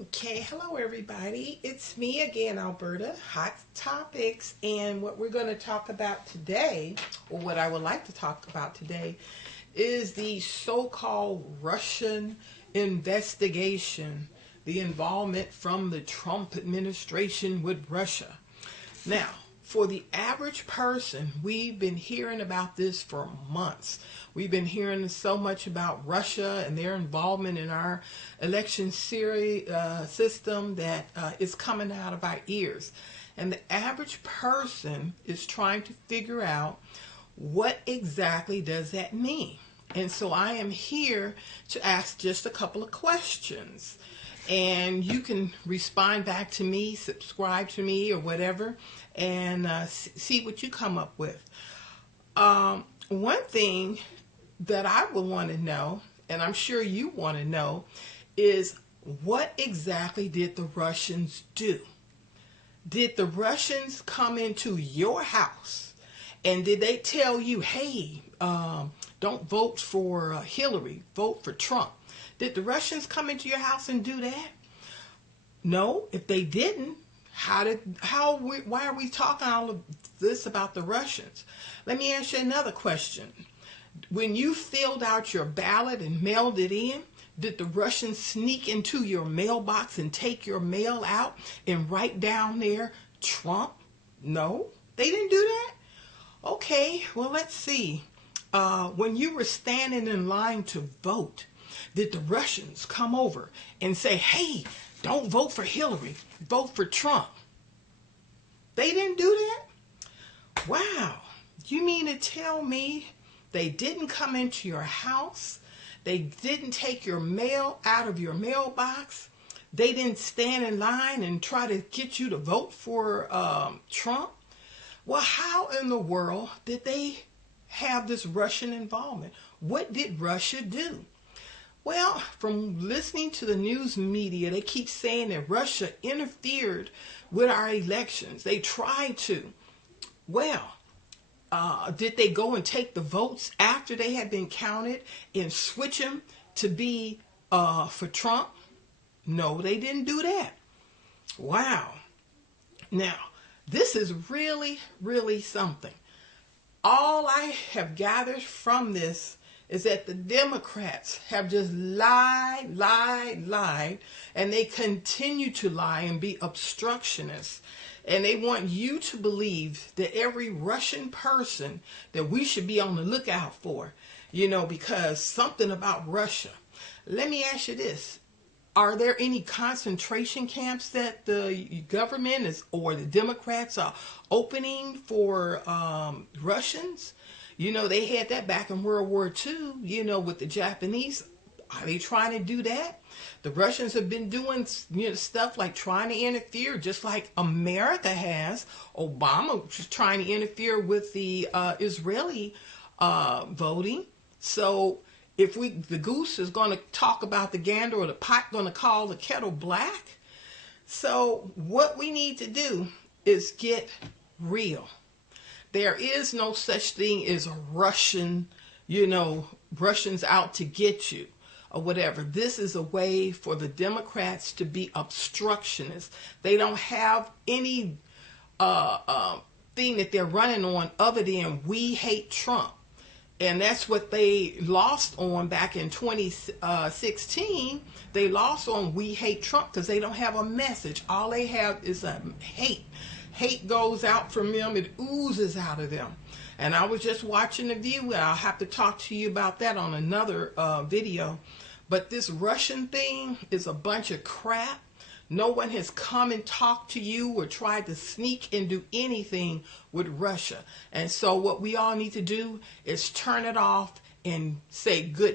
Okay, hello everybody. It's me again, Alberta, Hot Topics, and what we're going to talk about today, or what I would like to talk about today, is the so-called Russian investigation, the involvement from the Trump administration with Russia. Now, for the average person, we've been hearing about this for months. We've been hearing so much about Russia and their involvement in our election system that it's coming out of our ears. And the average person is trying to figure out what exactly does that mean. And so I am here to ask just a couple of questions. And you can respond back to me, subscribe to me, or whatever, and see what you come up with. One thing that I would want to know, and I'm sure you want to know, is what exactly did the Russians do? Did the Russians come into your house and did they tell you, hey, don't vote for Hillary, vote for Trump? Did the Russians come into your house and do that? No. If they didn't, why are we talking all of this about the Russians? Let me ask you another question. When you filled out your ballot and mailed it in, did the Russians sneak into your mailbox and take your mail out and write down there, Trump? No, they didn't do that. Okay, well, let's see. When you were standing in line to vote, did the Russians come over and say, hey, don't vote for Hillary, vote for Trump? They didn't do that? Wow. You mean to tell me they didn't come into your house? They didn't take your mail out of your mailbox? They didn't stand in line and try to get you to vote for Trump? Well, how in the world did they have this Russian involvement? What did Russia do? Well, from listening to the news media, they keep saying that Russia interfered with our elections. They tried to. Well, did they go and take the votes after they had been counted and switch them to be for Trump? No, they didn't do that. Wow. Now, this is really, really something. All I have gathered from this is that the Democrats have just lied, and they continue to lie and be obstructionists. And they want you to believe that every Russian person that we should be on the lookout for, because something about Russia. Let me ask you this. Are there any concentration camps that the government or the Democrats are opening for Russians? They had that back in World War II, with the Japanese. Are they trying to do that? The Russians have been doing stuff like trying to interfere, just like America has. Obama was trying to interfere with the Israeli voting. So if the goose is going to talk about the gander, or the pot going to call the kettle black. So what we need to do is get real. There is no such thing as a Russians out to get you or whatever. This is a way for the Democrats to be obstructionists. They don't have any thing that they're running on other than we hate Trump. And that's what they lost on back in 2016. They lost on we hate Trump because they don't have a message. All they have is a hate. Hate goes out from them. It oozes out of them. And I was just watching the view. I'll have to talk to you about that on another video. But this Russian thing is a bunch of crap. No one has come and talked to you or tried to sneak and do anything with Russia. And so what we all need to do is turn it off and say good.